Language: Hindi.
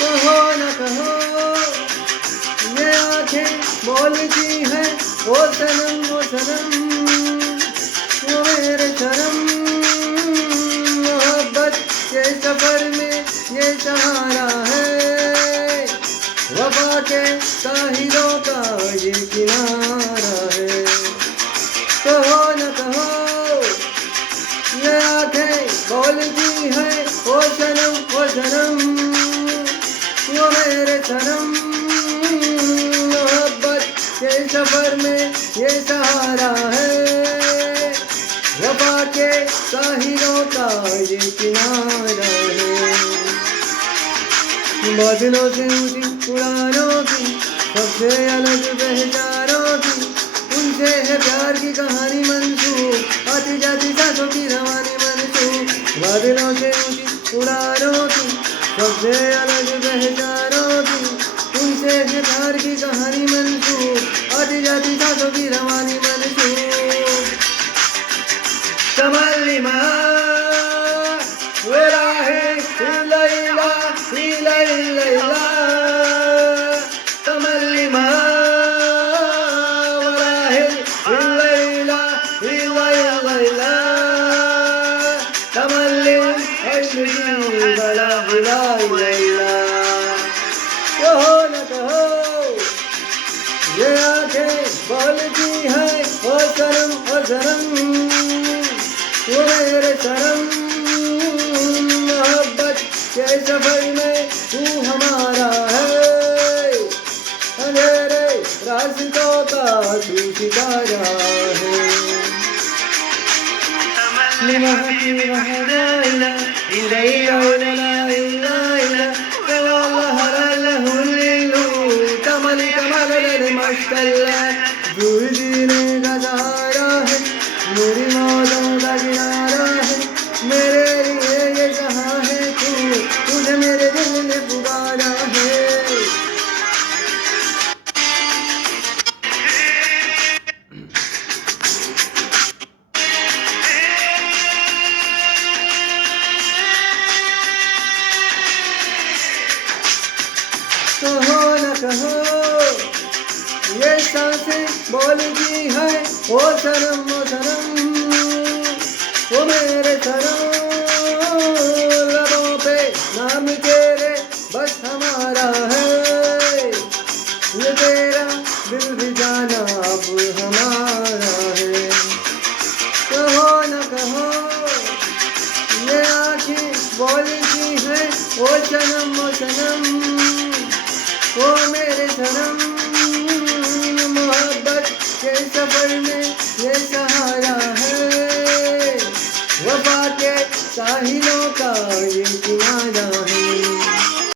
कहो न कहो ये आंखें बोलती हैं ओ सनम वो मेरे शरम मोहब्बत के सफर में ये सहारा है वफा के साहिलों का ये किनारा है कहो न कहो ये आंखें बोलती हैं ओ सनम वो मेरे सनम मोहब्बत के सफर में ये सहारा है वफा के साहिलों का ये किनारा है बादलों से ऊंची उड़ानों की सबसे अलग पहचानों की उनसे है प्यार की कहानी मंसूब आती जाती सांसों की रवानी मंसूब बादलों से ऊंची उड़ानों की सबसे अलग पहचानों की उनसे है प्यार की कहानी मंसूब आती जाती सांसों की रवानी मंसूब तमल्लिमा वराहे लैला लैला तमल्लिमा वराहे लैला लैला तमल्लिम बड़ा लैला कहो न कहो ये आंखें बोलती हैं ओ सनम वो मेरे शरम मोहब्बत के सफर में तू हमारा है अंधेरे रास्तों का तू सितारा है मेरी मौजों का किनारा है मेरे लिए ये जहां है तू तुझे मेरे दिल ने पुकारा है कहो न कहो ये सांसें बोलती हैं ओ सनम वो मेरे सनम लबों पे नाम तेरे बस हमारा है ये तेरा दिल भी जाना अब हमारा है कहो न कहो ये आँखें बोलती हैं ओ सनम वो मेरे सनम मोहब्बत के सफर में ये सहारा है वफा के साहिलों का ये